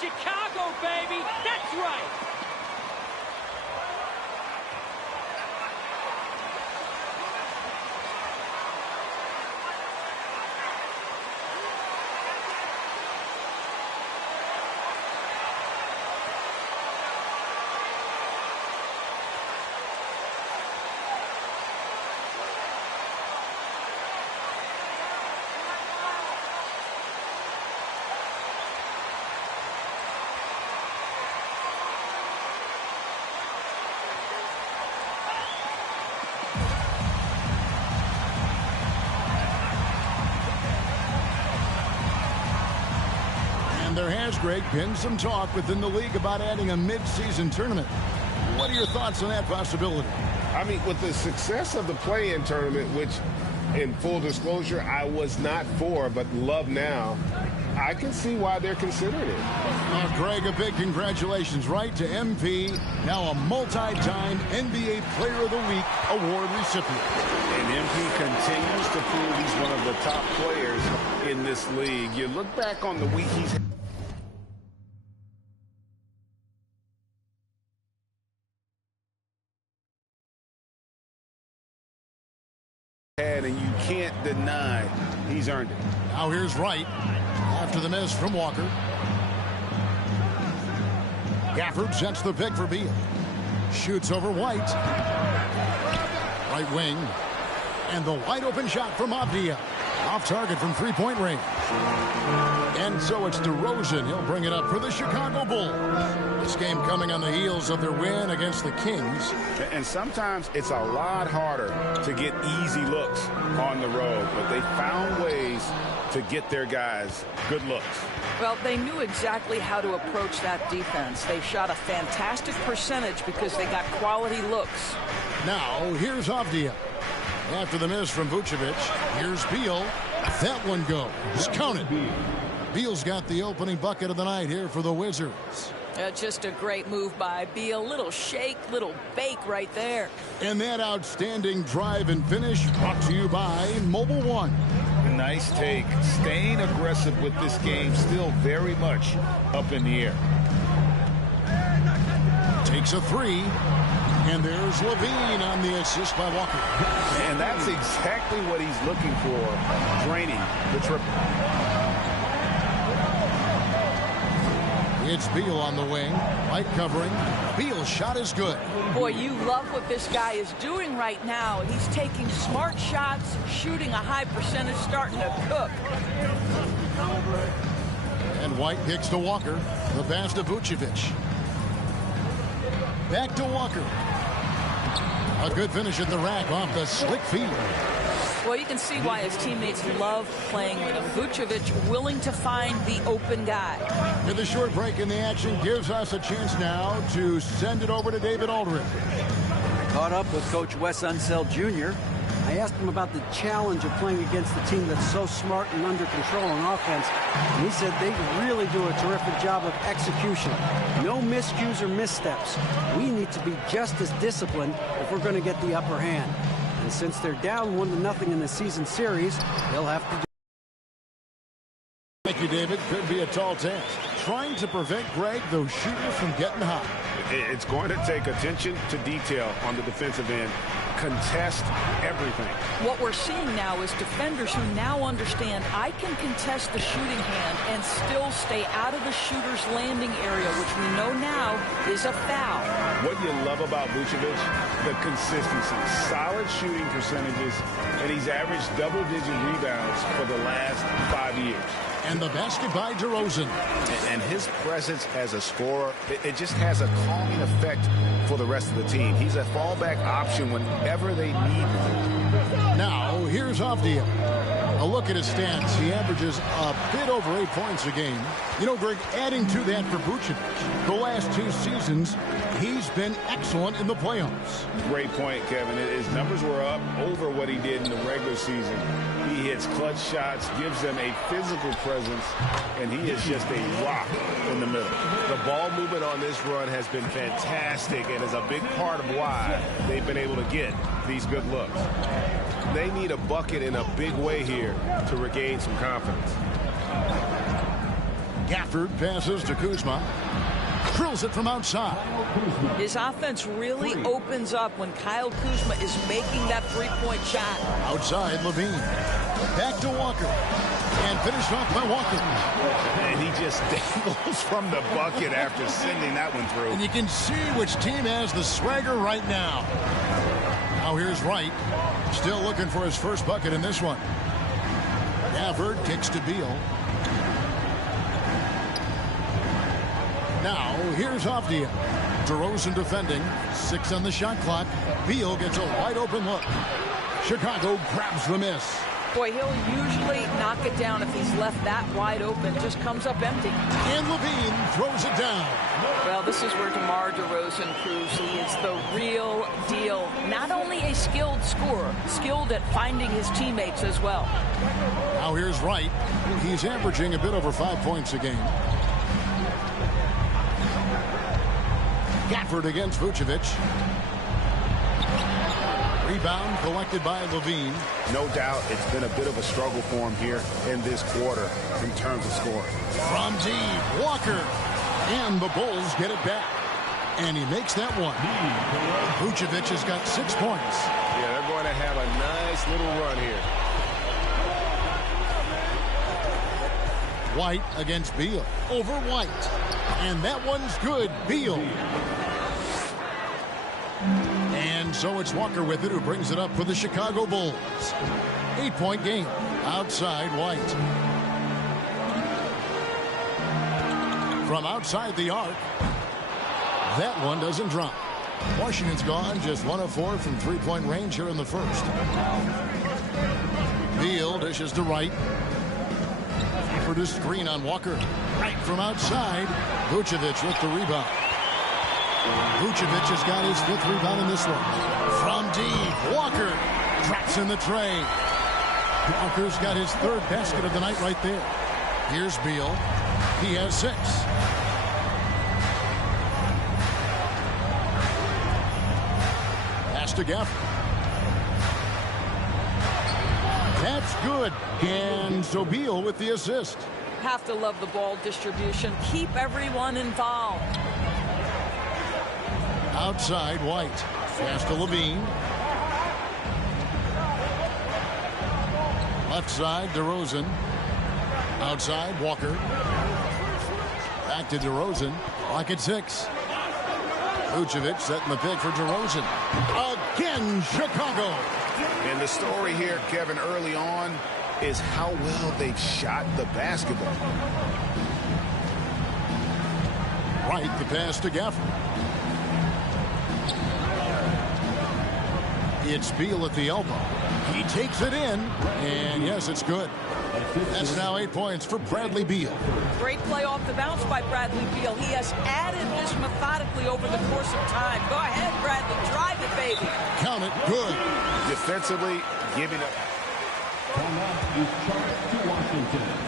Chicago, baby. That's right. There has, Greg, been some talk within the league about adding a mid-season tournament. What are your thoughts on that possibility? I mean, with the success of the play-in tournament, which, in full disclosure, I was not for, but love now, I can see why they're considering it. Well, Greg, a big congratulations, right, to MP, now a multi-time NBA Player of the Week award recipient. And MP continues to prove he's one of the top players in this league. You look back on the week he's had, and you can't deny he's earned it. Now here's Wright after the miss from Walker. Gafford sets the pick for Beal. Shoots over White. Right wing. And the wide open shot from Avdia. Off target from three-point range. And so it's DeRozan. He'll bring it up for the Chicago Bulls. This game coming on the heels of their win against the Kings. And sometimes it's a lot harder to get easy looks on the road, but they found ways to get their guys good looks. Well, they knew exactly how to approach that defense. They shot a fantastic percentage because they got quality looks. Now, here's Avdia. After the miss from Vucevic, here's Beal. That one goes. Count it. Beal's got the opening bucket of the night here for the Wizards. Just a great move by Beal. Little shake, little bake right there. And that outstanding drive and finish brought to you by Mobile One. Nice take. Staying aggressive with this game, still very much up in the air. Takes a three. And there's Levine on the assist by Walker. And that's exactly what he's looking for, draining the triple. It's Beal on the wing, right covering. Beal's shot is good. Boy, you love what this guy is doing right now. He's taking smart shots, shooting a high percentage, starting to cook. And White kicks to Walker. The pass to Vucevic. Back to Walker. A good finish at the rack off the slick feed. Well, you can see why his teammates love playing with him. Vucevic willing to find the open guy. And the short break in the action gives us a chance now to send it over to David Aldridge. I caught up with Coach Wes Unseld Jr. I asked him about the challenge of playing against a team that's so smart and under control on offense. And he said they really do a terrific job of execution. No miscues or missteps. We need to be just as disciplined if we're going to get the upper hand. And since they're down 1-0 in the season series, they'll have to do. Thank you, David. Could be a tall task. Trying to prevent Greg, those shooters, from getting hot. It's going to take attention to detail on the defensive end. Contest everything. What we're seeing now is defenders who now understand I can contest the shooting hand and still stay out of the shooter's landing area, which we know now is a foul. What you love about Vucevic, the consistency, solid shooting percentages, and he's averaged double-digit rebounds for the last 5 years. And the basket by DeRozan. And his presence as a scorer, it just has a calming effect for the rest of the team. He's a fallback option whenever they need him. Now, here's Avdia. A look at his stats. He averages a bit over 8 points a game. You know, Greg, adding to that for Vucevic, the last 2 seasons, he's been excellent in the playoffs. Great point, Kevin. His numbers were up over what he did in the regular season. He hits clutch shots, gives them a physical presence, and he is just a rock in the middle. The ball movement on this run has been fantastic and is a big part of why they've been able to get these good looks. They need a bucket in a big way here to regain some confidence. Gafford passes to Kuzma. Drills it from outside. His offense really opens up when Kyle Kuzma is making that three-point shot. Outside, Levine. Back to Walker. And finished off by Walker. And he just dangles from the bucket after sending that one through. And you can see which team has the swagger right now. Now here's Wright. Still looking for his first bucket in this one. Gafford kicks to Beal. Now, here's Avdia. DeRozan defending. 6 on the shot clock. Beal gets a wide-open look. Chicago grabs the miss. Boy, he'll usually knock it down if he's left that wide open. Just comes up empty. And Levine throws it down. Well, this is where DeMar DeRozan proves he is the real deal. Not only a skilled scorer, skilled at finding his teammates as well. Now here's Wright. He's averaging a bit over 5 points a game. Gafford against Vucevic. Rebound collected by Levine. No doubt it's been a bit of a struggle for him here in this quarter in terms of scoring. From deep, Walker. And the Bulls get it back. And he makes that one. Vucevic has got 6 points. Yeah, they're going to have a nice little run here. White against Beal. Over White. And that one's good. Beal. And so it's Walker with it, who brings it up for the Chicago Bulls. 8-point game. Outside White. From outside the arc. That one doesn't drop. Washington's gone just 1 of 4 from three-point range here in the first. Beal dishes to Wright. For the screen on Walker. Right from outside. Vucevic with the rebound. Vucevic has got his 5th rebound in this one. From deep, Walker traps in the tray. Walker's got his 3rd basket of the night right there. Here's Beal. He has 6. Pass to Gafford. That's good. And so Beal with the assist. Have to love the ball distribution. Keep everyone involved. Outside White. Pass to Levine. Left side DeRozan. Outside Walker. Back to DeRozan. Lock at 6. Vucevic setting the pick for DeRozan. Again, Chicago. And the story here, Kevin, early on is how well they've shot the basketball. Right, the pass to Gafford. It's Beal at the elbow. He takes it in, and yes, it's good. That's now 8 points for Bradley Beal. Great play off the bounce by Bradley Beal. He has added this methodically over the course of time. Go ahead, Bradley. Drive it, baby. Count it. Good. Defensively, giving up. Timeout is charged to Washington.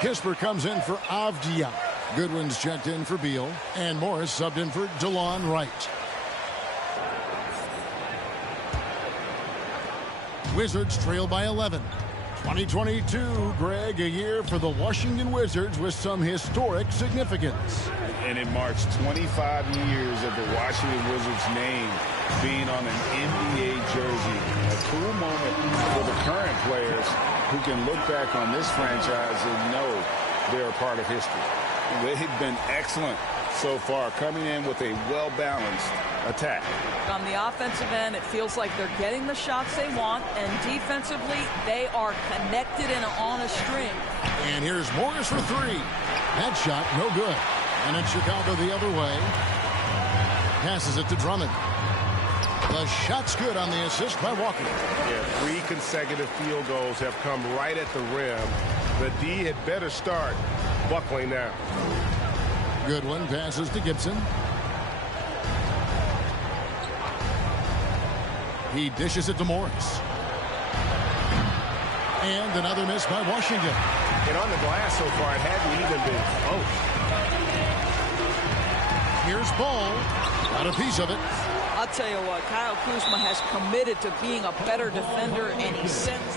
Kispert comes in for Avdia. Goodwin's checked in for Beal. And Morris subbed in for DeLon Wright. Wizards trail by 11. 2022, Greg, a year for the Washington Wizards with some historic significance. And it marks 25 years of the Washington Wizards name being on an NBA jersey. A cool moment for the current players who can look back on this franchise and know they're a part of history. They've been excellent so far, coming in with a well-balanced attack. On the offensive end, it feels like they're getting the shots they want, and defensively, they are connected and on a string. And here's Morris for three. That shot, no good. And it's Chicago the other way. Passes it to Drummond. The shot's good on the assist by Walker. Yeah, 3 consecutive field goals have come right at the rim. The D had better start buckling now. Goodwin passes to Gibson. He dishes it to Morris. And another miss by Washington. And on the glass so far, it hadn't even been close. Here's Ball. Got a piece of it. I'll tell you what, Kyle Kuzma has committed to being a better defender, and he sends...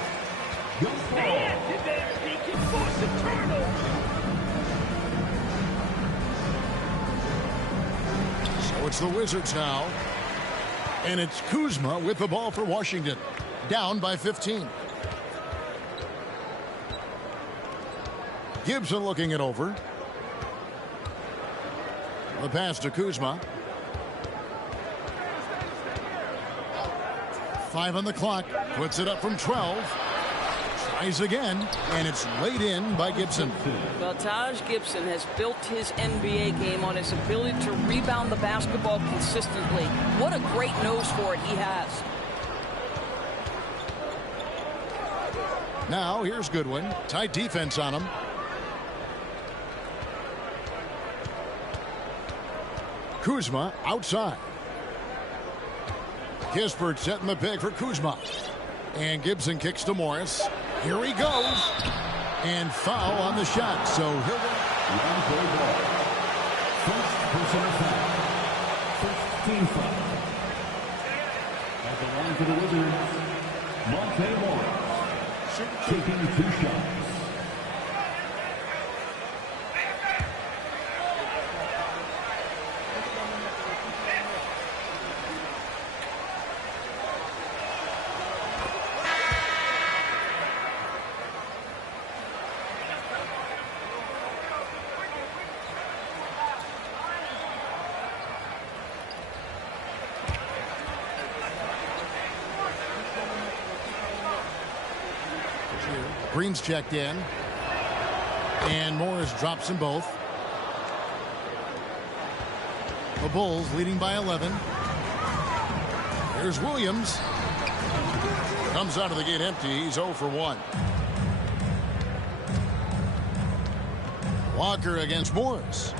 So it's the Wizards now. And it's Kuzma with the ball for Washington. Down by 15. Gibson looking it over. The pass to Kuzma. 5 on the clock. Puts it up from 12. Tries again, and it's laid in by Gibson. Well, Taj Gibson has built his NBA game on his ability to rebound the basketball consistently. What a great nose for it he has. Now, here's Goodwin. Tight defense on him. Kuzma outside. Kispert setting the pick for Kuzma. And Gibson kicks to Morris. Here he goes. And foul on the shot. So he'll go. First personal foul. First team foul. At the line for the Wizards, Monte Morris. Taking 2 shots. Green's checked in. And Morris drops them both. The Bulls leading by 11. Here's Williams. Comes out of the gate empty. He's 0 for 1. Walker against Morris.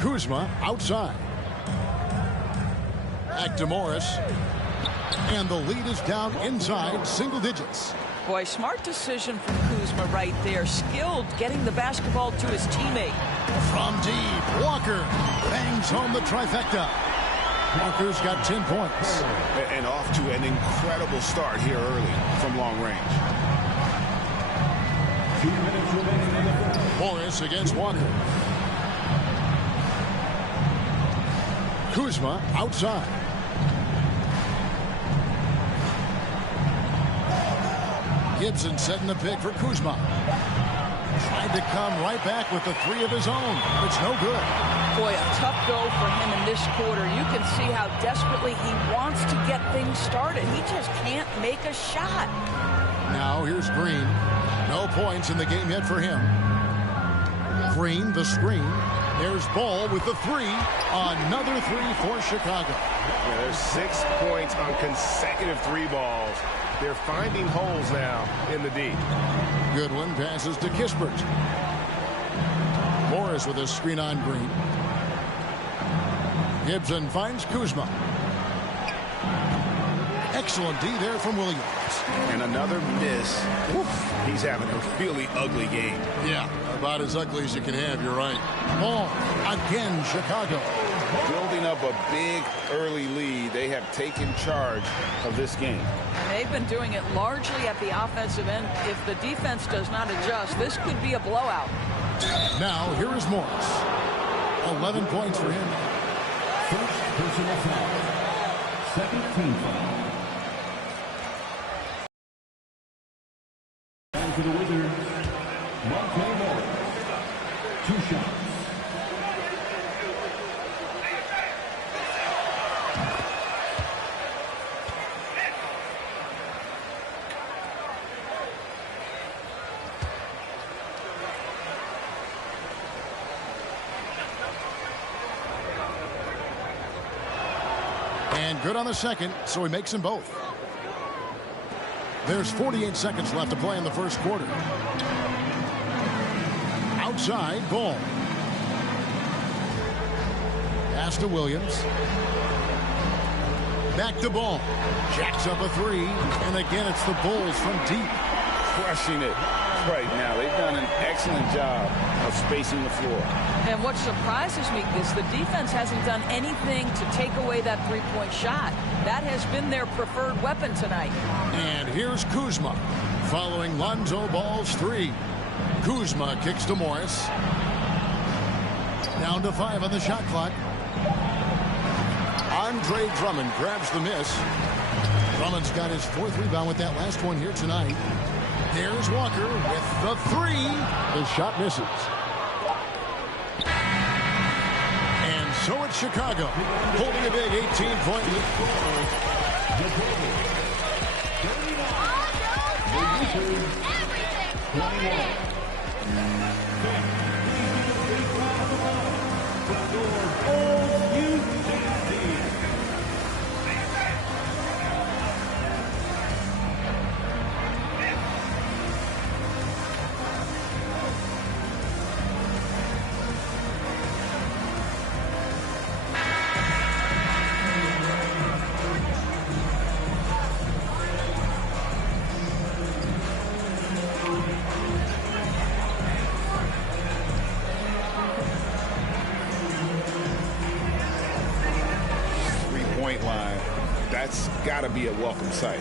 Kuzma outside. Back to Morris. And the lead is down inside single digits. Boy, smart decision from Kuzma right there. Skilled getting the basketball to his teammate. From deep, Walker bangs home the trifecta. Walker's got 10 points. And off to an incredible start here early from long range. 2 minutes remaining in the first. Morris against Walker. Kuzma outside. Gibson setting the pick for Kuzma. Tried to come right back with the 3 of his own. It's no good. Boy, a tough go for him in this quarter. You can see how desperately he wants to get things started. He just can't make a shot. Now here's Green. No points in the game yet for him. Green, the screen. There's Ball with the 3. Another 3 for Chicago. Yeah, there's 6 points on consecutive 3 balls. They're finding holes now in the D. Goodwin passes to Kispert. Morris with a screen on Green. Gibson finds Kuzma. Excellent D there from Williams. And another miss. Oof, he's having a really ugly game. Yeah, about as ugly as you can have, you're right. Ball again, Chicago. Building up a big early lead, they have taken charge of this game. They've been doing it largely at the offensive end. If the defense does not adjust, this could be a blowout. Now, here is Morris. 11 points for him. First personal foul. Second team foul. And for the Wizards, Monte Morris. 2 shots. And good on the second, so he makes them both. There's 48 seconds left to play in the first quarter. Outside, Ball. Pass to Williams. Back to Ball. Jacks up a 3. And again, it's the Bulls from deep. Crushing it right now. They've done an excellent job of spacing the floor. And what surprises me is the defense hasn't done anything to take away that three-point shot. That has been their preferred weapon tonight. And here's Kuzma following Lonzo Ball's 3. Kuzma kicks to Morris. Down to 5 on the shot clock. Andre Drummond grabs the miss. Drummond's got his 4th rebound with that last one here tonight. There's Walker with the 3. The shot misses. And so it's Chicago holding a big 18-point lead. Line. That's got to be a welcome sight.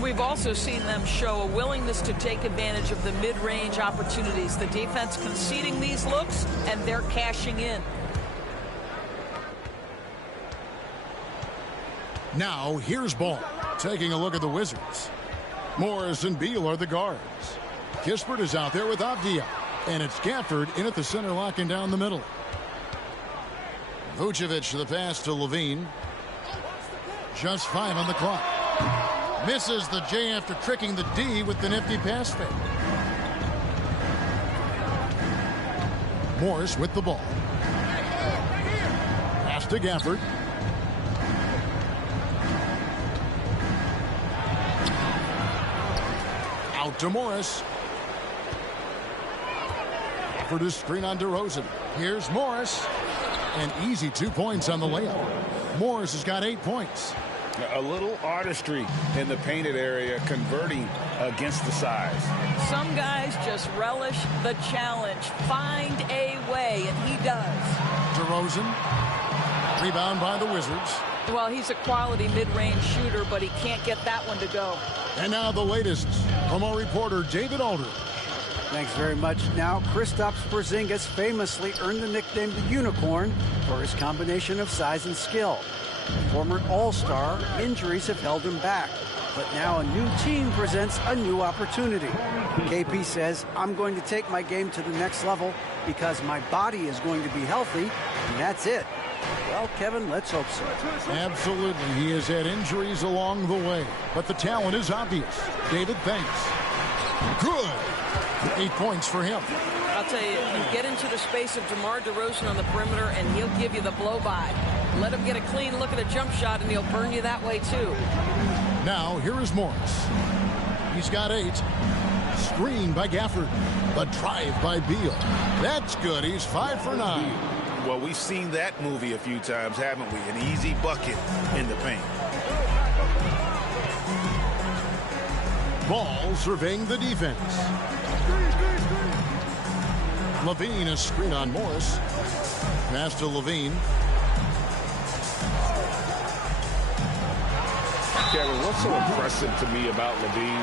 We've also seen them show a willingness to take advantage of the mid-range opportunities. The defense conceding these looks, and they're cashing in. Now, here's Ball taking a look at the Wizards. Morris and Beal are the guards. Kispert is out there with Avdia. And it's Gafford in at the center, locking down the middle. Vucevic the pass to Levine. Just 5 on the clock. Misses the J after tricking the D with the nifty pass fake. Morris with the ball. Pass to Gafford. Out to Morris. Gafford is screen on DeRozan. Here's Morris. An easy 2 points on the layup. Morris has got 8 points. A little artistry in the painted area, converting against the size. Some guys just relish the challenge. Find a way, and he does. DeRozan. Rebound by the Wizards. Well, he's a quality mid-range shooter, but he can't get that one to go. And now the latest from our reporter, David Aldridge. Thanks very much. Now, Kristaps Porzingis famously earned the nickname the Unicorn for his combination of size and skill. Former All-Star, injuries have held him back. But now a new team presents a new opportunity. KP says, I'm going to take my game to the next level because my body is going to be healthy, and that's it. Well, Kevin, let's hope so. Absolutely. He has had injuries along the way, but the talent is obvious. David, thanks. Good. 8 points for him. I'll tell you, you get into the space of DeMar DeRozan on the perimeter, and he'll give you the blow-by. Let him get a clean look at a jump shot, and he'll burn you that way, too. Now, here is Morris. He's got 8. Screen by Gafford. The drive by Beal. That's good. He's 5 for 9. Well, we've seen that movie a few times, haven't we? An easy bucket in the paint. Ball surveying the defense. Levine, a screen on Morris. Pass to Levine. Kevin, what's so impressive to me about Levine?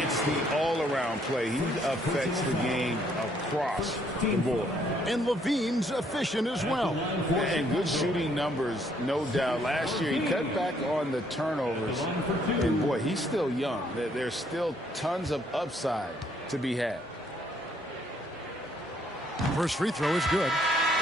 It's the all-around play. He affects the game across the board. And Levine's efficient as well. And good shooting numbers, no doubt. Last year, he cut back on the turnovers. And, boy, he's still young. There's still tons of upside to be had. First free throw is good.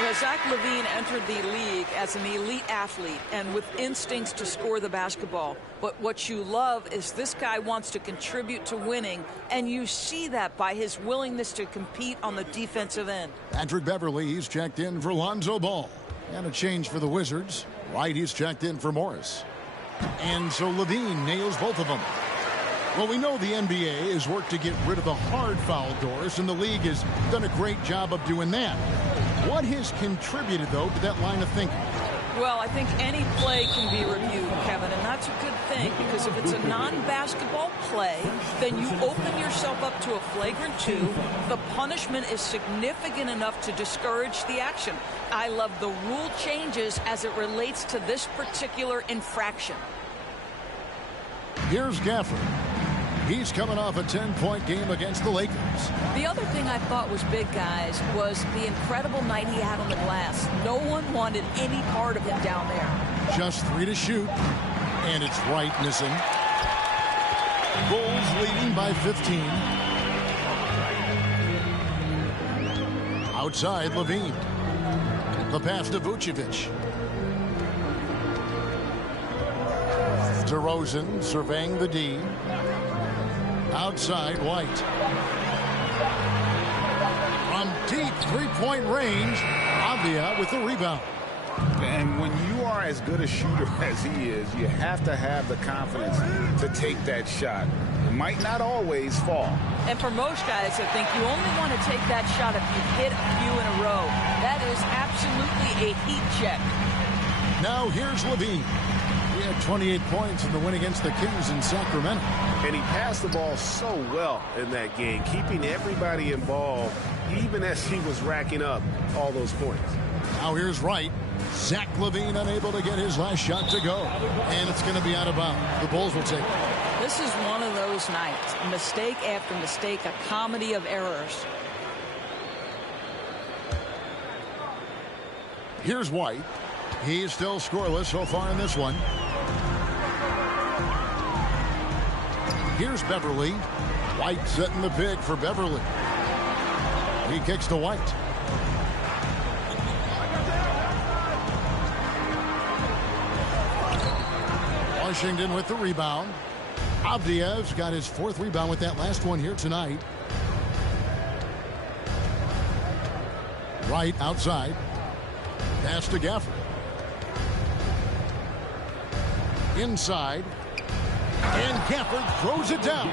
Well, Zach LaVine entered the league as an elite athlete and with instincts to score the basketball. But what you love is this guy wants to contribute to winning, and you see that by his willingness to compete on the defensive end. Patrick Beverly, he's checked in for Lonzo Ball. And a change for the Wizards. White, he's checked in for Morris. And so Levine nails both of them. Well, we know the NBA has worked to get rid of the hard foul doors, and the league has done a great job of doing that. What has contributed, though, to that line of thinking? Well, I think any play can be reviewed, Kevin, and that's a good thing, because if it's a non-basketball play, then you open yourself up to a flagrant 2. The punishment is significant enough to discourage the action. I love the rule changes as it relates to this particular infraction. Here's Gafford. He's coming off a 10-point game against the Lakers. The other thing I thought was big, guys, was the incredible night he had on the glass. No one wanted any part of him down there. Just 3 to shoot, and it's Wright missing. Bulls leading by 15. Outside, Levine. The pass to Vucevic. DeRozan surveying the D. Outside, White. From deep three-point range, Avdia with the rebound. And when you are as good a shooter as he is, you have to have the confidence to take that shot. It might not always fall. And for most guys, I think you only want to take that shot if you've hit a few in a row. That is absolutely a heat check. Now here's Levine. He had 28 points in the win against the Kings in Sacramento. And he passed the ball so well in that game, keeping everybody involved, even as he was racking up all those points. Now here's Wright. Zach LaVine unable to get his last shot to go. And it's going to be out of bounds. The Bulls will take it. This is one of those nights. Mistake after mistake, a comedy of errors. Here's White. He's still scoreless so far in this one. Here's Beverly. White setting the pick for Beverly. He kicks to White. Washington with the rebound. Avdia's got his 4th rebound with that last one here tonight. Wright outside. Pass to Gafford. Inside. And Gafford throws it down.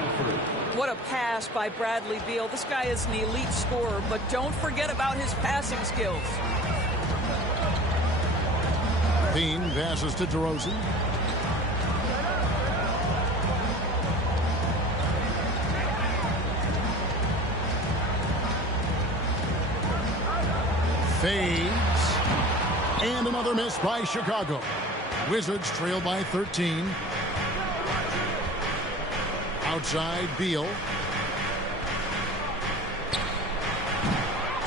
What a pass by Bradley Beal. This guy is an elite scorer, but don't forget about his passing skills. Bean passes to DeRozan. Fades. And another miss by Chicago. Wizards trail by 13. Outside, Beal.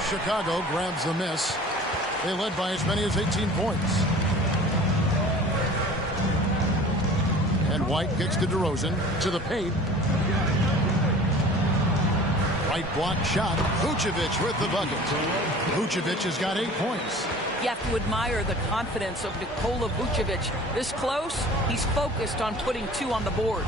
Chicago grabs the miss. They led by as many as 18 points. And White kicks to DeRozan to the paint. White block shot. Vucevic with the bucket. Vucevic has got 8 points. You have to admire the confidence of Nikola Vucevic. This close, he's focused on putting 2 on the board.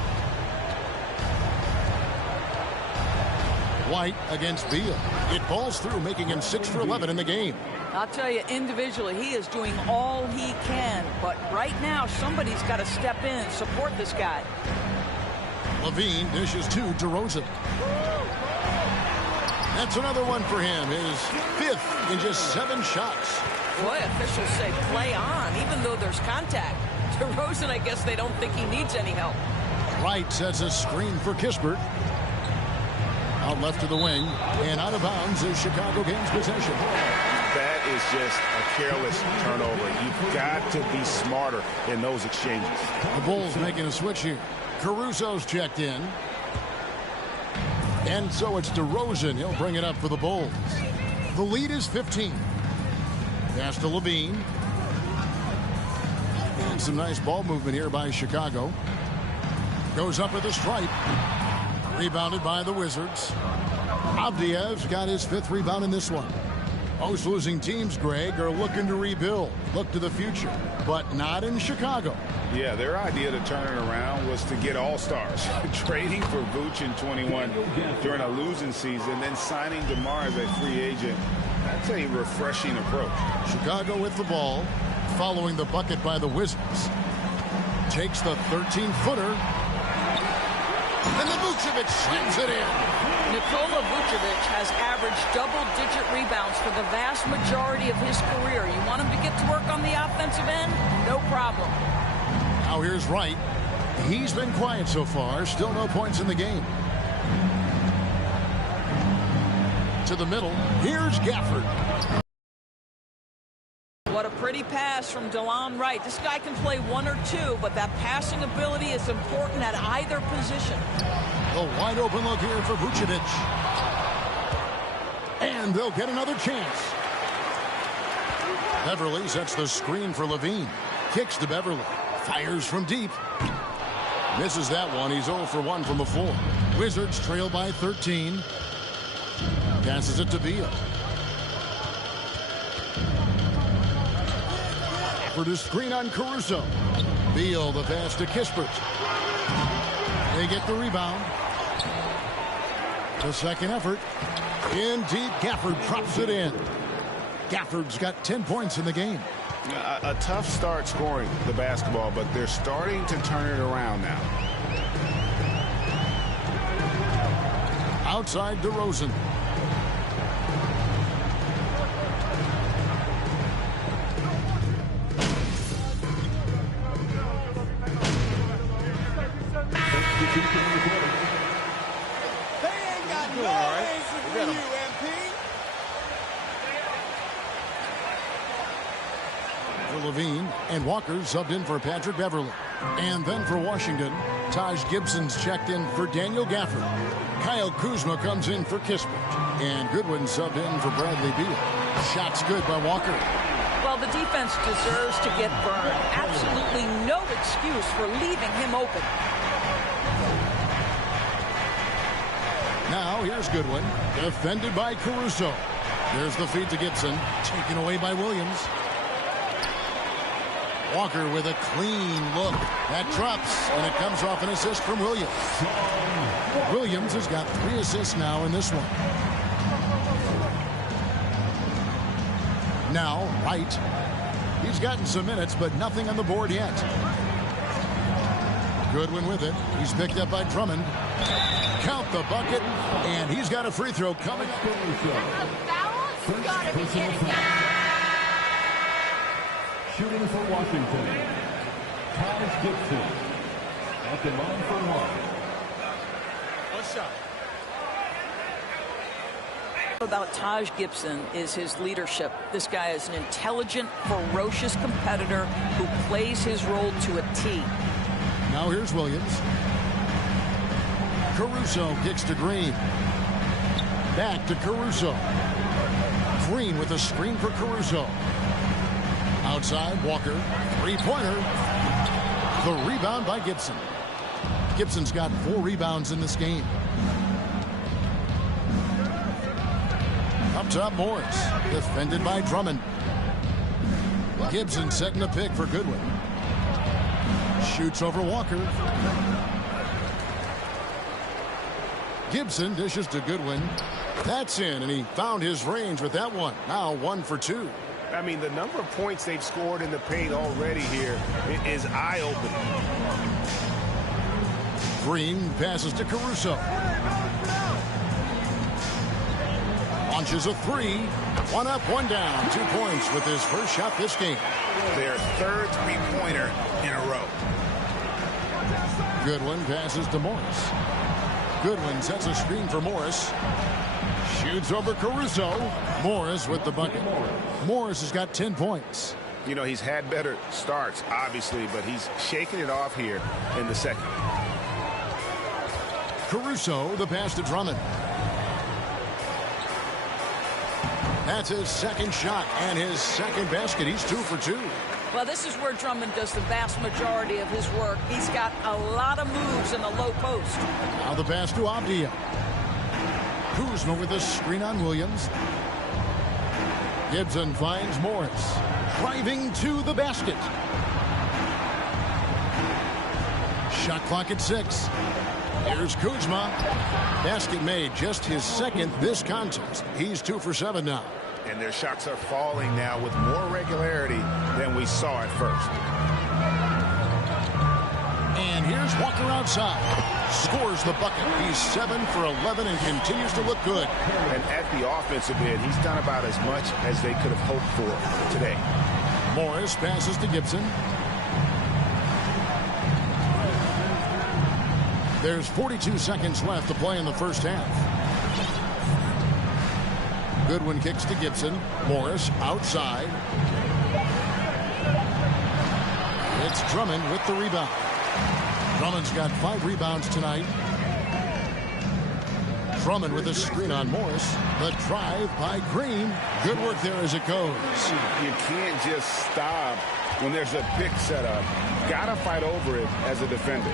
White against Beal. It falls through, making him 6 for 11 in the game. I'll tell you, individually, he is doing all he can. But right now, somebody's got to step in and support this guy. Levine dishes to DeRozan. That's another one for him, his 5th in just 7 shots. Boy, officials say play on, even though there's contact. DeRozan, I guess they don't think he needs any help. Wright sets a screen for Kispert. Out left to the wing, and out of bounds is Chicago gains possession. That is just a careless turnover. You've got to be smarter in those exchanges. The Bulls making a switch here. Caruso's checked in. And so it's DeRozan. He'll bring it up for the Bulls. The lead is 15. Pass to Levine. And some nice ball movement here by Chicago. Goes up with a stripe. Rebounded by the Wizards. Avdiev's got his 5th rebound in this one. Most losing teams, Greg, are looking to rebuild. Look to the future. But not in Chicago. Yeah, their idea to turn it around was to get all-stars. Trading for Vooch in 21 during a losing season, then signing DeMar as a free agent. That's a refreshing approach. Chicago with the ball, following the bucket by the Wizards. Takes the 13-footer. And the Vucevic slams it in. Nikola Vucevic has averaged double-digit rebounds for the vast majority of his career. You want him to get to work on the offensive end? No problem. Now here's Wright. He's been quiet so far. Still no points in the game. To the middle. Here's Gafford. What a pretty pass from DeLon Wright. This guy can play 1 or 2, but that passing ability is important at either position. The wide open look here for Vucevic. And they'll get another chance. Beverly sets the screen for Levine. Kicks to Beverly. Fires from deep. Misses that one. He's 0 for 1 from the floor. Wizards trail by 13. Passes it to Beal. For the screen on Caruso. Beal the pass to Kispert. They get the rebound. The second effort. In deep, Gafford drops it in. Gafford's got 10 points in the game. A tough start scoring the basketball, but they're starting to turn it around now. Outside DeRozan. Levine and Walker subbed in for Patrick Beverly. And then for Washington, Taj Gibson's checked in for Daniel Gafford. Kyle Kuzma comes in for Kispert. And Goodwin subbed in for Bradley Beal. Shots good by Walker. Well, the defense deserves to get burned. Absolutely no excuse for leaving him open. Now here's Goodwin. Defended by Caruso. There's the feed to Gibson. Taken away by Williams. Walker with a clean look. That drops, and it comes off an assist from Williams. Williams has got 3 assists now in this one. Now, Wright. He's gotten some minutes, but nothing on the board yet. Goodwin with it. He's picked up by Drummond. Count the bucket, and he's got a free throw coming up. Shooting for Washington, Taj Gibson at the line for 1. What's up? About Taj Gibson is his leadership. This guy is an intelligent, ferocious competitor who plays his role to a T. Now here's Williams. Caruso kicks to Green. Back to Caruso. Green with a screen for Caruso. Outside, Walker. Three-pointer. The rebound by Gibson. Gibson's got 4 rebounds in this game. Up top, Morris. Defended by Drummond. Gibson setting the pick for Goodwin. Shoots over Walker. Gibson dishes to Goodwin. That's in, and he found his range with that one. Now 1 for 2. I mean, the number of points they've scored in the paint already here is eye-opening. Green passes to Caruso. Launches a three. One up, one down. 2 points with his first shot this game. Their third three-pointer in a row. Goodwin passes to Morris. Goodwin sets a screen for Morris. Shoots over Caruso. Morris with the bucket. Morris has got 10 points. You know, he's had better starts, obviously, but he's shaking it off here in the second. Caruso, the pass to Drummond. That's his second shot and his second basket. He's 2 for 2. Well, this is where Drummond does the vast majority of his work. He's got a lot of moves in the low post. Now the pass to Avdia. Kuzma with a screen on Williams. Gibson finds Morris. Driving to the basket. Shot clock at 6. Here's Kuzma. Basket made, just his second this contest. He's 2 for 7 now. And their shots are falling now with more regularity than we saw at first. And here's Walker outside. Scores the bucket. He's 7 for 11 and continues to look good. And at the offensive end, he's done about as much as they could have hoped for today. Morris passes to Gibson. There's 42 seconds left to play in the first half. Goodwin kicks to Gibson. Morris outside. It's Drummond with the rebound. Drummond's got 5 rebounds tonight. Drummond with a screen on Morris. The drive by Green. Good work there as it goes. You can't just stop when there's a pick set up. Gotta fight over it as a defender.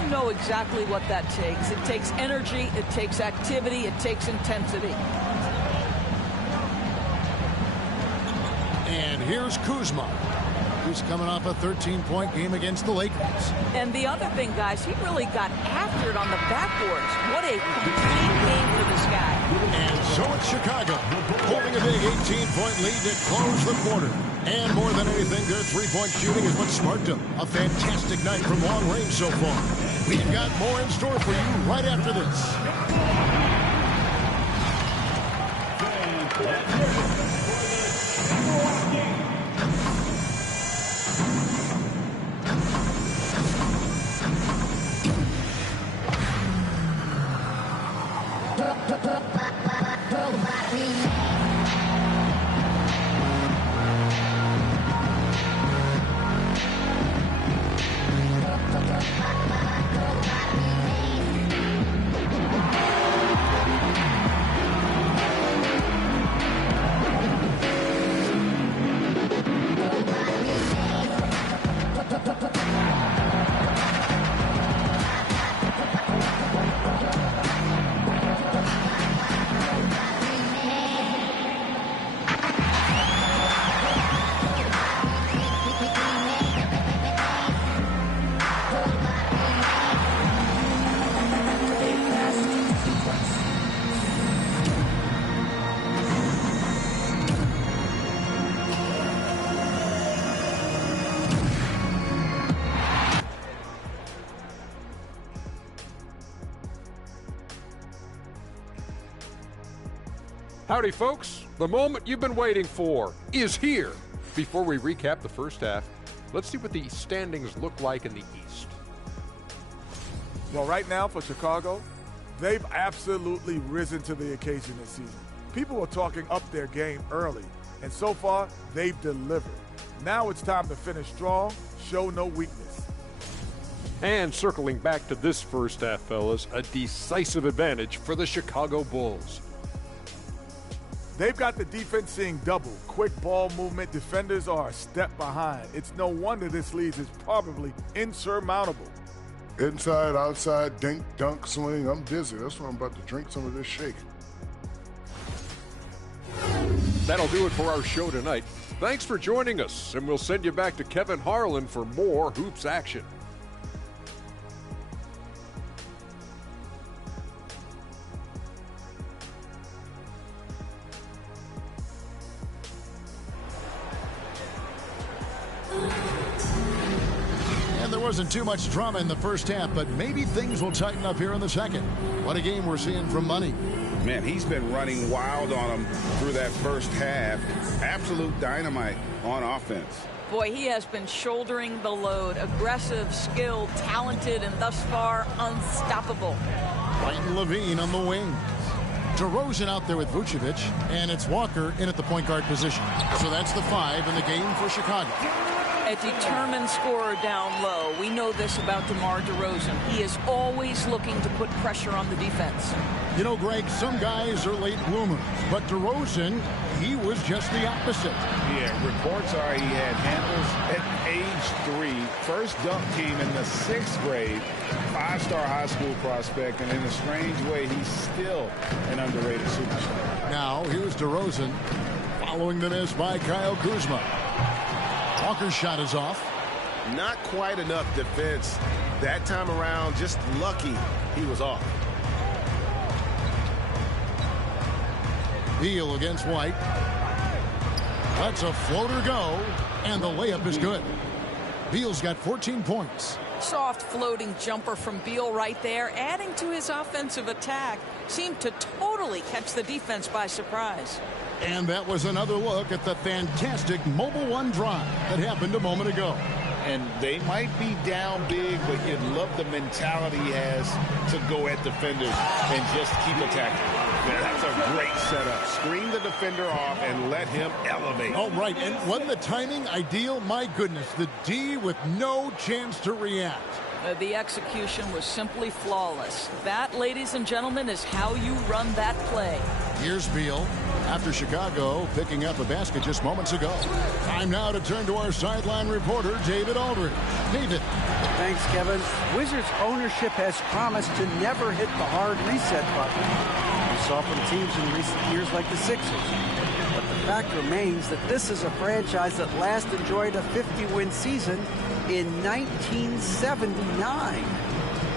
You know exactly what that takes. It takes energy, it takes activity, it takes intensity. And here's Kuzma, who's coming off a 13-point game against the Lakers. And the other thing, guys, he really got after it on the backboards. What a complete game for this guy. And so it's Chicago, holding a big 18-point lead to close the quarter. And more than anything, their three-point shooting is what sparked them. A fantastic night from long range so far. We've got more in store for you right after this. Howdy, folks. The moment you've been waiting for is here. Before we recap the first half, let's see what the standings look like in the East. Well, right now for Chicago, they've absolutely risen to the occasion this season. People are talking up their game early, and so far, they've delivered. Now it's time to finish strong, show no weakness. And circling back to this first half, fellas, a decisive advantage for the Chicago Bulls. They've got the defense seeing double. Quick ball movement. Defenders are a step behind. It's no wonder this lead is probably insurmountable. Inside, outside, dink, dunk, swing. I'm dizzy. That's why I'm about to drink some of this shake. That'll do it for our show tonight. Thanks for joining us, and we'll send you back to Kevin Harlan for more hoops action. wasn't too much drama in the first half, but maybe things will tighten up here in the second. What a game we're seeing from Money. Man, he's been running wild on him through that first half. Absolute dynamite on offense. Boy, he has been shouldering the load. Aggressive, skilled, talented, and thus far unstoppable. White and Levine on the wing. DeRozan out there with Vucevic, and it's Walker in at the point guard position. So that's the 5 in the game for Chicago. A determined scorer down low. We know this about DeMar DeRozan. He is always looking to put pressure on the defense. You know, Greg, some guys are late bloomers, but DeRozan, he was just the opposite. Yeah, reports are he had handles at age 3. First dunk came in the 6th grade. 5-star high school prospect, and in a strange way, he's still an underrated superstar. Now, here's DeRozan following the miss by Kyle Kuzma. Walker's shot is off. Not quite enough defense that time around. Just lucky he was off. Beal against White. Lets a floater go, and the layup is good. Beal's got 14 points. Soft floating jumper from Beal right there, adding to his offensive attack. Seemed to totally catch the defense by surprise. And that was another look at the fantastic Mobile One drive that happened a moment ago. And they might be down big, but you'd love the mentality he has to go at defenders and just keep attacking. That's a great setup. Screen the defender off and let him elevate. All right, and wasn't the timing ideal? My goodness, the D with no chance to react. The execution was simply flawless. That, ladies and gentlemen, is how you run that play. Here's Beal after Chicago picking up a basket just moments ago. Time now to turn to our sideline reporter, David Aldridge. David. Thanks, Kevin. Wizards ownership has promised to never hit the hard reset button. We saw from teams in recent years like the Sixers. But the fact remains that this is a franchise that last enjoyed a 50-win season in 1979.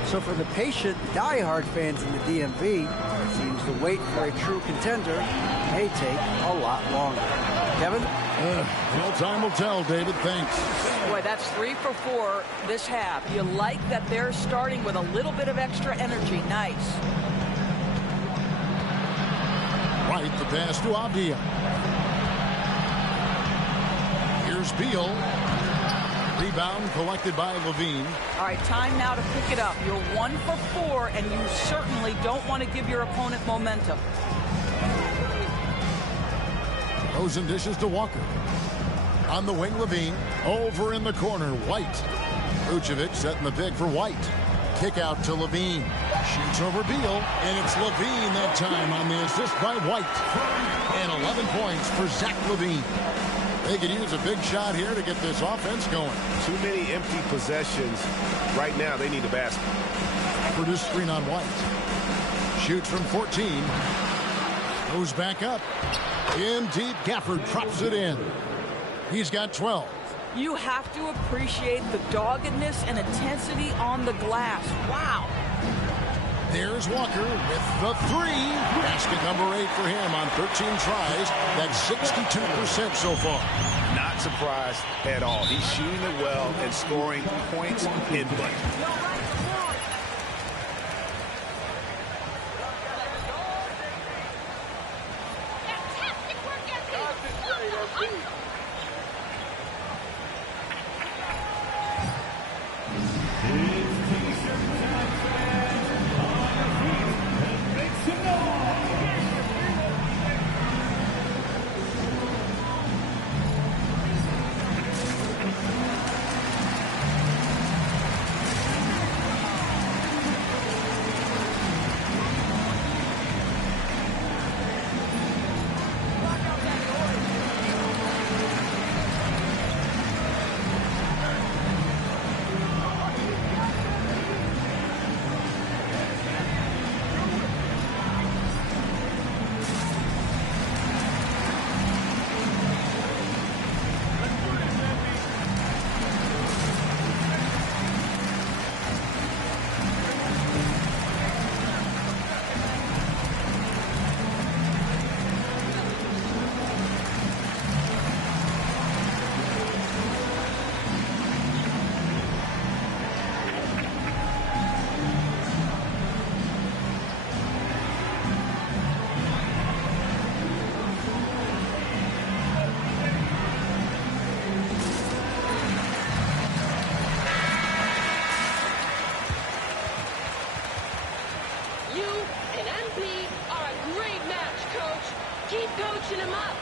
So for the patient, diehard fans in the DMV, it seems the wait for a true contender may take a lot longer. Kevin? Well, time will tell, David. Thanks. Boy, that's 3 for 4 this half. You like that they're starting with a little bit of extra energy. Nice. Right, the pass to Avdia. Here's Beal. Rebound collected by Levine. All right, time now to pick it up. You're 1 for 4, and you certainly don't want to give your opponent momentum. Rosen dishes to Walker. On the wing, Levine. Over in the corner, White. Vucevic setting the pick for White. Kick out to Levine. Shoots over Beal, and it's Levine that time on the assist by White. And 11 points for Zach Levine. They could use a big shot here to get this offense going. Too many empty possessions. Right now, they need a basket. Produce screen on White. Shoots from 14. Goes back up. In deep, Gafford drops it in. He's got 12. You have to appreciate the doggedness and intensity on the glass. Wow. There's Walker with the 3. Basket number 8 for him on 13 tries. That's 62% so far. Not surprised at all. He's shooting it well and scoring points in bucket. Keep coaching him up.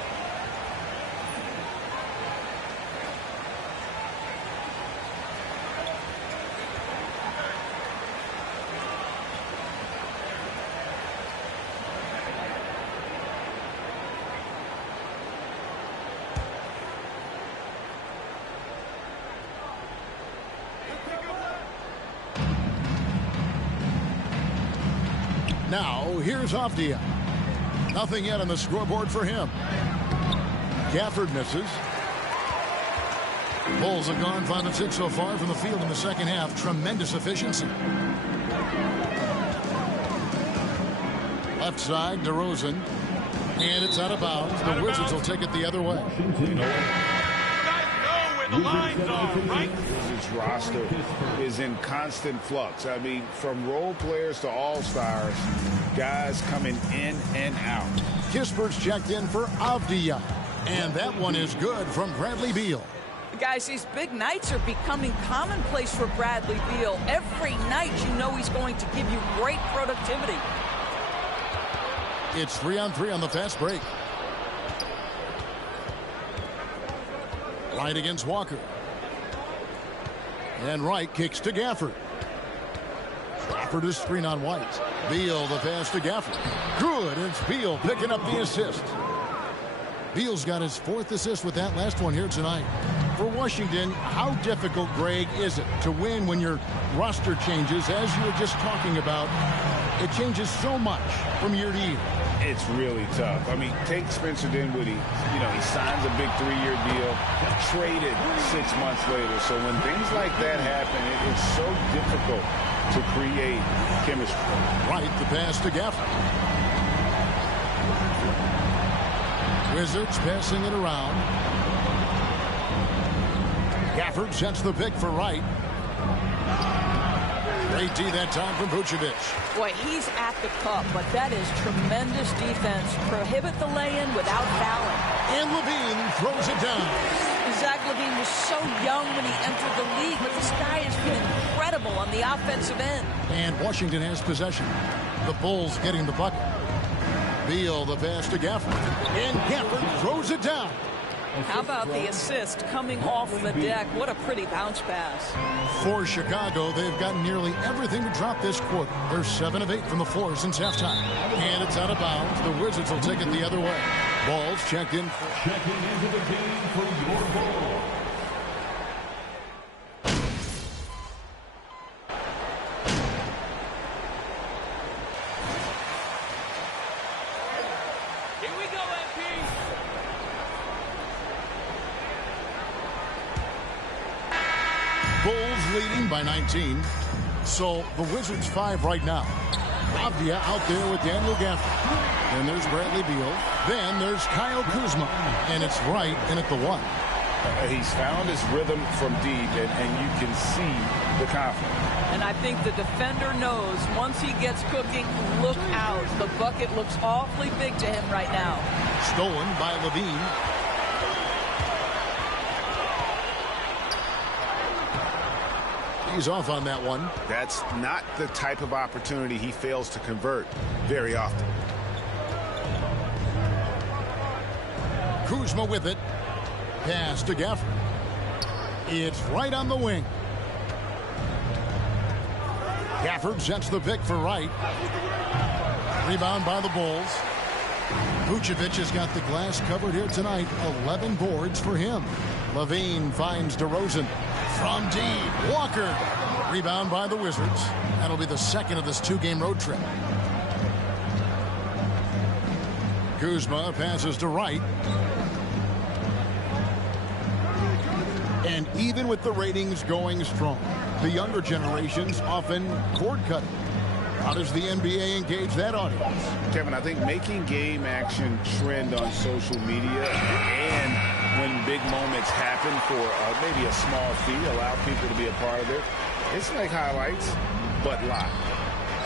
Now, here's Avdia. Nothing yet on the scoreboard for him. Gafford misses. Bulls have gone 5 and 6 so far from the field in the second half. Tremendous efficiency. Left side, DeRozan. And it's out of bounds. The Wizards will take it the other way. The lines are right. Wizards roster is in constant flux. I mean, from role players to all-stars, guys coming in and out. Kispert's checked in for Avdia. And that one is good from Bradley Beal. Guys, these big nights are becoming commonplace for Bradley Beal. Every night you know he's going to give you great productivity. It's 3-on-3 on the fast break. Wright against Walker. And Wright kicks to Gafford. Gafford is screen on White. Beal the pass to Gafford. Good. It's Beal picking up the assist. Beal's got his 4th assist with that last one here tonight. For Washington, how difficult, Greg, is it to win when your roster changes, as you were just talking about? It changes so much from year to year. It's really tough. I mean, take Spencer Dinwiddie. You know, he signs a big 3-year deal, traded 6 months later. So when things like that happen, it's so difficult to create chemistry. Right, the pass to Gafford. Wizards passing it around. Gafford sets the pick for Wright. Great D that time from Vucevic. Boy, he's at the cup, but that is tremendous defense. Prohibit the lay-in without fouling. And Levine throws it down. Zach LaVine was so young when he entered the league, but this guy has been incredible on the offensive end. And Washington has possession. The Bulls getting the bucket. Beal the pass to Gafford. And Gafford throws it down. How about the assist coming off the deck? What a pretty bounce pass. For Chicago, they've gotten nearly everything to drop this quarter. They're 7 of 8 from the floor since halftime. And it's out of bounds. The Wizards will take it the other way. Balls checked in. Checking into the game for your ball. Leading by 19. So the Wizards 5 right now. Avdia out there with Daniel Gafford. Then there's Bradley Beal. Then there's Kyle Kuzma. And it's Wright in at the 1. He's found his rhythm from deep, and you can see the confidence. And I think the defender knows once he gets cooking, look out. The bucket looks awfully big to him right now. Stolen by Levine. He's off on that one. That's not the type of opportunity he fails to convert very often. Kuzma with it. Pass to Gafford. It's right on the wing. Gafford sets the pick for Wright. Rebound by the Bulls. Vucevic has got the glass covered here tonight. 11 boards for him. Levine finds DeRozan. From deep, Walker. Rebound by the Wizards. That'll be the second of this 2-game road trip. Kuzma passes to Wright. And even with the ratings going strong, the younger generations often cord cutting. How does the NBA engage that audience? Kevin, I think making game action trend on social media and when big moments happen for maybe a small fee, allow people to be a part of it. It's like highlights, but live.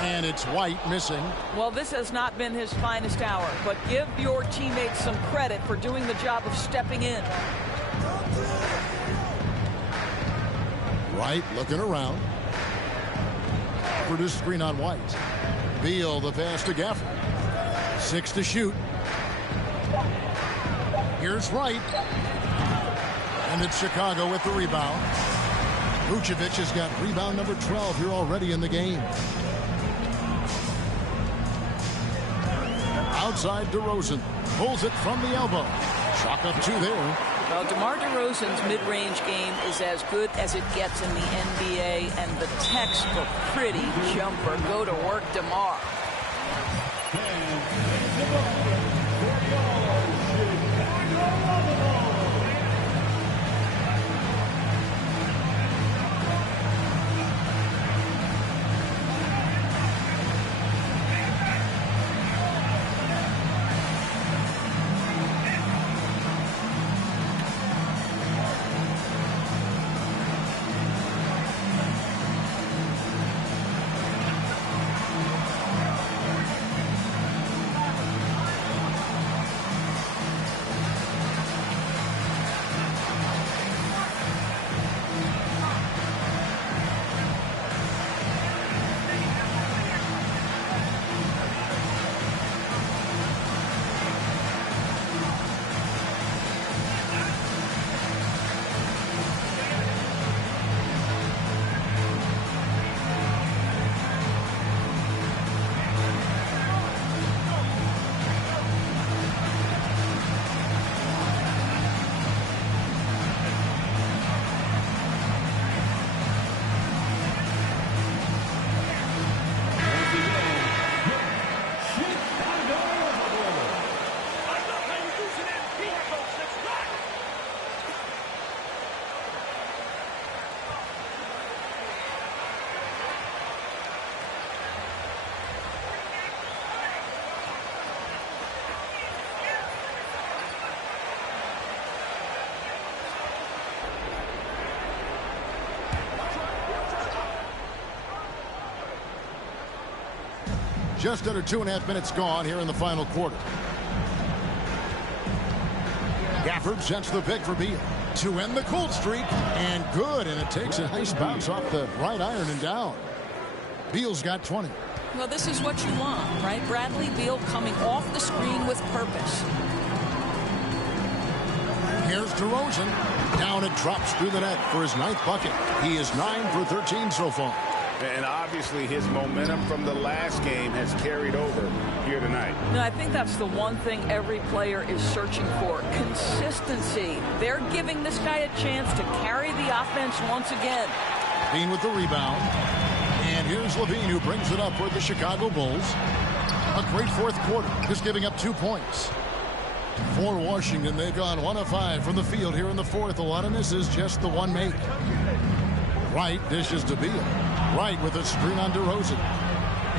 And it's White missing. Well, this has not been his finest hour, but give your teammates some credit for doing the job of stepping in. White looking around. For this screen on White. Beal the pass to Gafford. 6 to shoot. Here's Wright. And it's Chicago with the rebound. Vucevic has got rebound number 12 here already in the game. Outside DeRozan. Pulls it from the elbow. Chalk up 2 there. Well, DeMar DeRozan's mid-range game is as good as it gets in the NBA, and the textbook pretty jumper. Go to work, DeMar. Just under 2.5 minutes gone here in the final quarter. Gafford sets the pick for Beal to end the cold streak, and good, and it takes a nice bounce off the right iron and down. Beal's got 20. Well, this is what you want, right? Bradley Beal coming off the screen with purpose. Here's DeRozan. Down it drops through the net for his 9th bucket. He is 9 for 13 so far. And obviously his momentum from the last game has carried over here tonight. And I think that's the one thing every player is searching for, consistency. They're giving this guy a chance to carry the offense once again. Bean with the rebound. And here's Levine, who brings it up for the Chicago Bulls. A great 4th quarter, just giving up 2 points. For Washington, they've gone 1 of 5 from the field here in the 4th. A lot of misses, just the 1 make. Wright dishes to Beal. Wright with a screen on DeRozan.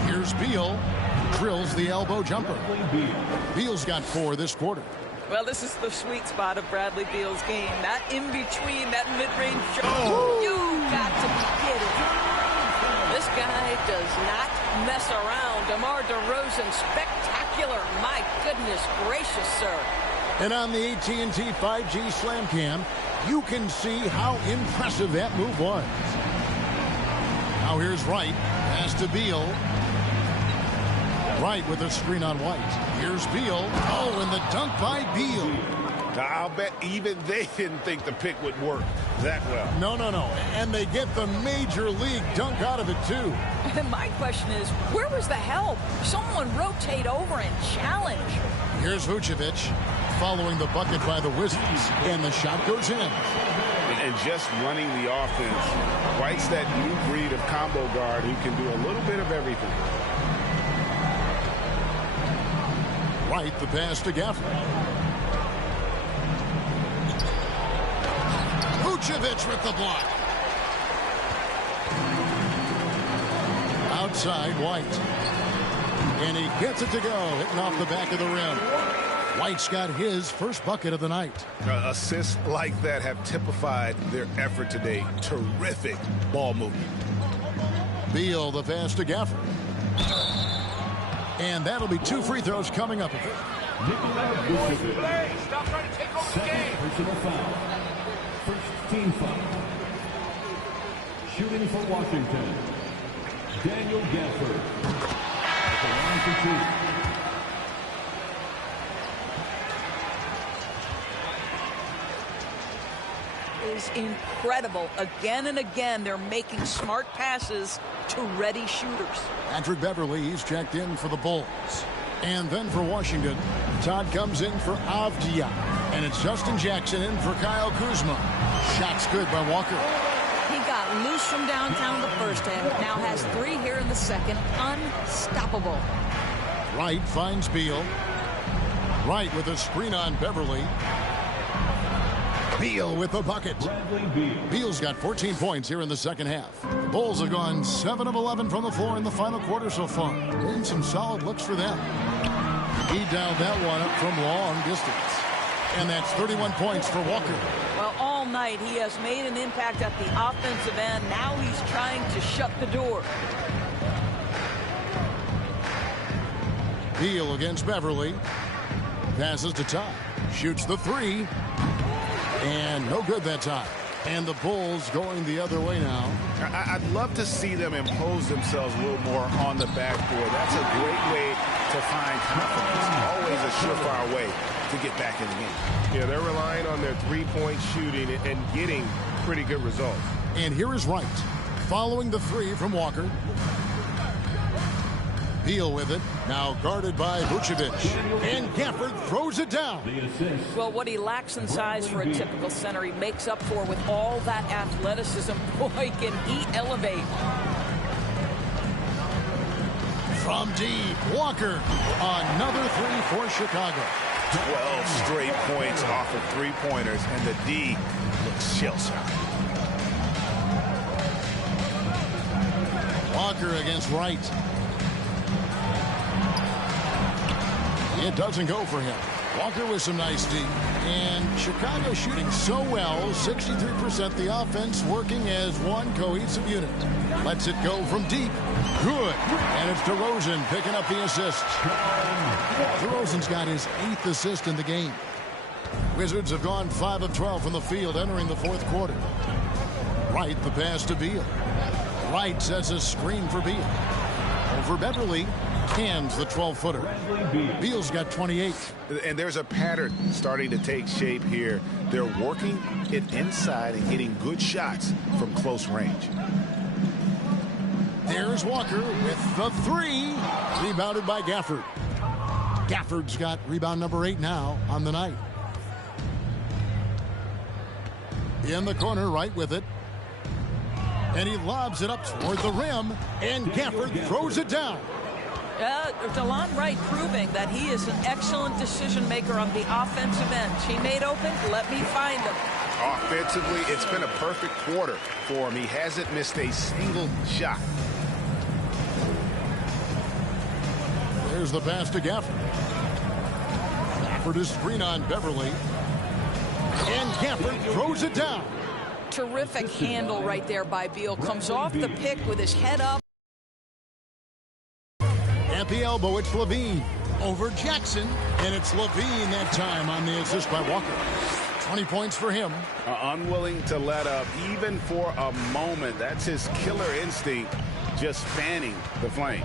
Here's Beal. Drills the elbow jumper. Beal's got 4 this quarter. Well, this is the sweet spot of Bradley Beal's game. That in-between, that mid-range shot. Oh. You got to be kidding. This guy does not mess around. DeMar DeRozan, spectacular. My goodness gracious, sir. And on the AT&T 5G Slam Cam, you can see how impressive that move was. Now here's Wright. Pass to Beal. Wright with a screen on White. Here's Beal. Oh, and the dunk by Beal. I'll bet even they didn't think the pick would work that well. No. And they get the major league dunk out of it, too. And my question is, where was the help? Someone rotate over and challenge. Here's Vucevic following the bucket by the Wizards. And the shot goes in. And just running the offense. White's that new breed of combo guard who can do a little bit of everything. Wright, the pass to Gafford. Vucevic with the block. Outside White. And he gets it to go, hitting off the back of the rim. White's got his first bucket of the night. Assists like that have typified their effort today. Terrific ball movement. Beal, the pass to Gafford. And that'll be 2 free throws coming up. Stop trying to take over the game. Personal foul. First team foul. Shooting for Washington, Daniel Gafford. The line for 2. is incredible. Again and again, they're making smart passes to ready shooters. Patrick Beverly, he's checked in for the Bulls. And then for Washington, Todd comes in for Avdia. And it's Justin Jackson in for Kyle Kuzma. Shot's good by Walker. He got loose from downtown the first half. Now has 3 here in the second. Unstoppable. Wright finds Beal. Wright with a screen on Beverly. Beal with the bucket. Beal's got 14 points here in the second half. The Bulls have gone 7 of 11 from the floor in the final quarter so far. And some solid looks for them. He dialed that one up from long distance. And that's 31 points for Walker. Well, all night he has made an impact at the offensive end. Now he's trying to shut the door. Beal against Beverly. Passes to Todd. Shoots the 3. And no good that time. And the Bulls going the other way now. I'd love to see them impose themselves a little more on the backboard. That's a great way to find confidence. Always a surefire way to get back in the game. Yeah, they're relying on their three-point shooting and getting pretty good results. And here is Wright. Following the 3 from Walker. Beal with it. Now guarded by Vucevic. And Gafford throws it down. Well, what he lacks in size for a typical center, he makes up for with all that athleticism. Boy, can he elevate. From deep, Walker. Another 3 for Chicago. 12 straight points off of three-pointers, and the D looks shell-shocked. Walker against Wright. It doesn't go for him. Walker with some nice D. And Chicago shooting so well, 63% the offense working as one cohesive unit. Lets it go from deep. Good. And it's DeRozan picking up the assist. DeRozan's got his 8th assist in the game. Wizards have gone 5 of 12 from the field entering the 4th quarter. Wright the pass to Beal. Wright sets a screen for Beal. Over Beverly. Cans the 12-footer. Beal's got 28. And there's a pattern starting to take shape here. They're working it inside and getting good shots from close range. There's Walker with the 3. Rebounded by Gafford. Gafford's got rebound number 8 now on the night. In the corner, Wright with it. And he lobs it up toward the rim. And Gafford throws it down. DeLon Wright proving that he is an excellent decision maker on the offensive end. He made open, let me find him. Offensively, it's been a perfect quarter for him. He hasn't missed a single shot. There's the pass to Gafford. Gafford is screen on Beverly. And Gafford throws it down. Terrific handle right there by Beal. Comes off the pick with his head up. At the elbow, it's Levine over Jackson, and it's Levine that time on the assist by Walker. 20 points for him. Unwilling to let up even for a moment. That's his killer instinct, just fanning the flame.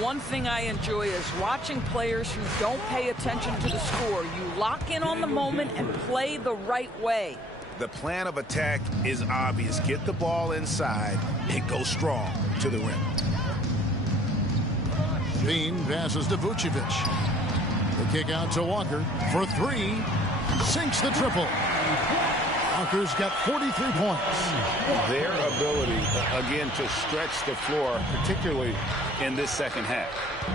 One thing I enjoy is watching players who don't pay attention to the score. You lock in on the moment and play the right way. The plan of attack is obvious. Get the ball inside and go strong to the rim. Bean passes to Vucevic. The kick out to Walker for 3. Sinks the triple. Walker's got 43 points. Their ability, again, to stretch the floor, particularly in this second half.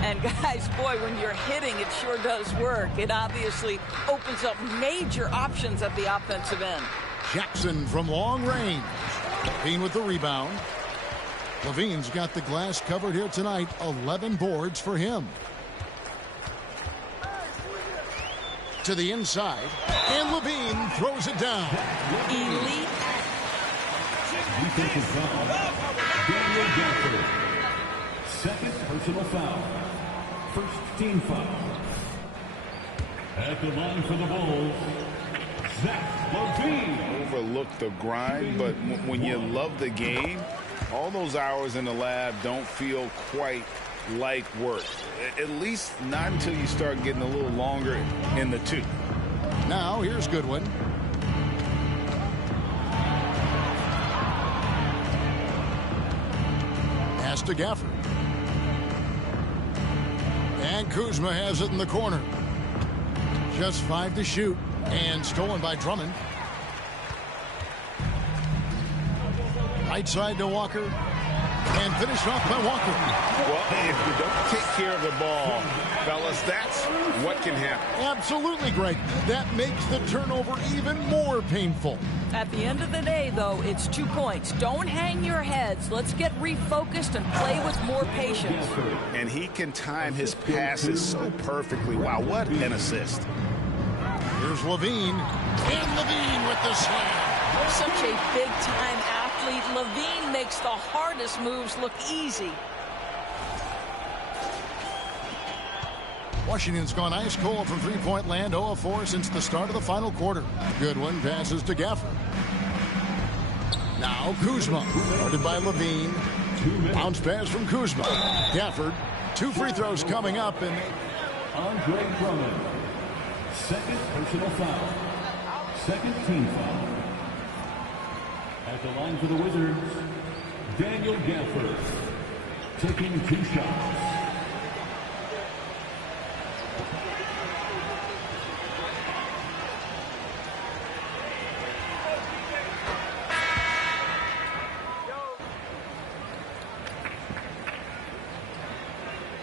And guys, boy, when you're hitting, it sure does work. It obviously opens up major options at the offensive end. Jackson from long range. Bean with the rebound. Levine's got the glass covered here tonight. 11 boards for him. To the inside. And Levine throws it down. Elite. Defensive foul. Daniel Gafford. Second personal foul. First team foul. At the line for the Bulls, Zach LaVine. Overlook the grind, but when you love the game, all those hours in the lab don't feel quite like work. At least not until you start getting a little longer in the tooth. Now here's Goodwin. pass to Gafford. And Kuzma has it in the corner. Just 5 to shoot. And stolen by Drummond. Right side to Walker. And finished off by Walker. Well, if you don't take care of the ball, fellas, that's what can happen. Absolutely, Greg. That makes the turnover even more painful. At the end of the day, though, it's 2 points. Don't hang your heads. Let's get refocused and play with more patience. And he can time his passes so perfectly. Wow, what an assist. Here's Levine. And Levine with the slam. Such a big-time athlete. Levine makes the hardest moves look easy. Washington's gone ice cold from three-point land, 0 of 4 since the start of the final quarter. Goodwin passes to Gafford. Now Kuzma, guarded by Levine. Bounce pass from Kuzma. Gafford, 2 free throws coming up. And Andre Drummond, second personal foul. Second team foul. At the line for the Wizards, Daniel Gafford, taking 2 shots.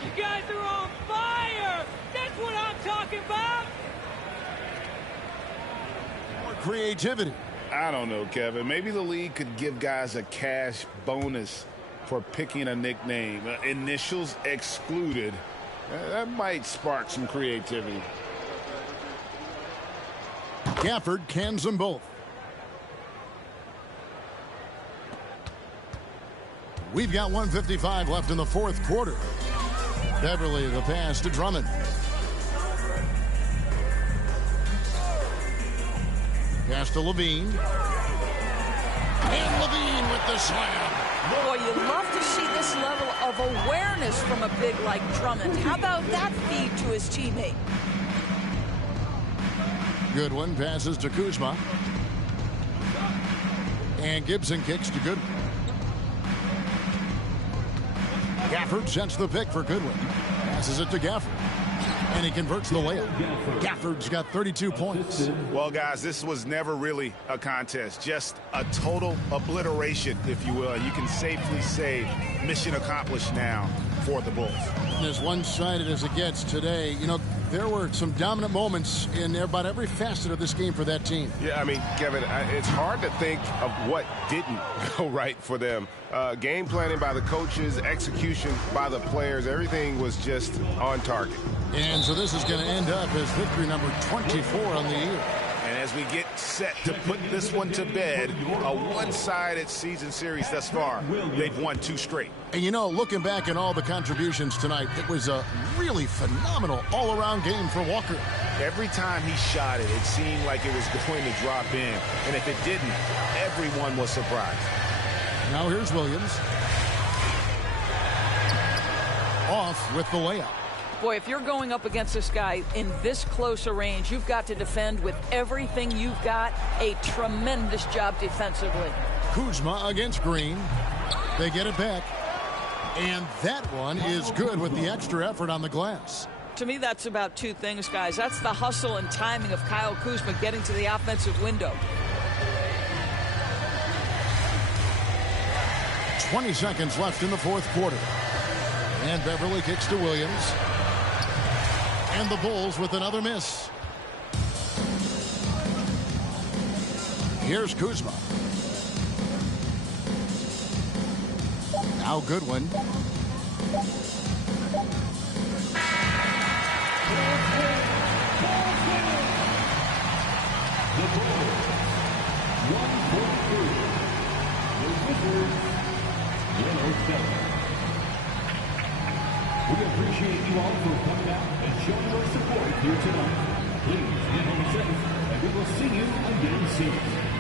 You guys are on fire! That's what I'm talking about! more creativity. I don't know, Kevin. Maybe the league could give guys a cash bonus for picking a nickname. Initials excluded. That might spark some creativity. Gafford cans them both. We've got 1:55 left in the fourth quarter. Beverly the pass to Drummond. Pass to Levine. And Levine with the slam. Boy, you love to see this level of awareness from a big like Drummond. How about that feed to his teammate? Goodwin passes to Kuzma. And Gibson kicks to Goodwin. Gafford sets the pick for Goodwin. Passes it to Gafford. And he converts the layup. Gafford's got 32 points. Well, guys, this was never really a contest. Just a total obliteration, if you will. And you can safely say mission accomplished now for the Bulls. As one-sided as it gets today, you know, there were some dominant moments in about every facet of this game for that team. Yeah, I mean, Kevin, it's hard to think of what didn't go right for them. Game planning by the coaches, execution by the players, everything was just on target. And so this is going to end up as victory number 24 on the year. And as we get set to put this one to bed, a one-sided season series thus far, they've won 2 straight. And you know, looking back at all the contributions tonight, it was a really phenomenal all-around game for Walker. Every time he shot it, it seemed like it was going to drop in. And if it didn't, everyone was surprised. Now here's Williams. Off with the layup. Boy, if you're going up against this guy in this close a range, you've got to defend with everything you've got. A tremendous job defensively. Kuzma against Green. They get it back. And that one is good with the extra effort on the glass. To me, that's about 2 things, guys. That's the hustle and timing of Kyle Kuzma getting to the offensive window. 20 seconds left in the fourth quarter. And Beverly kicks to Williams. And the Bulls with another miss. Here's Kuzma. Now Goodwin. The Bulls, 1-4-3. The Wizards, 107. We appreciate you all for coming out and showing your support here tonight. Please get home safe, and we will see you again soon.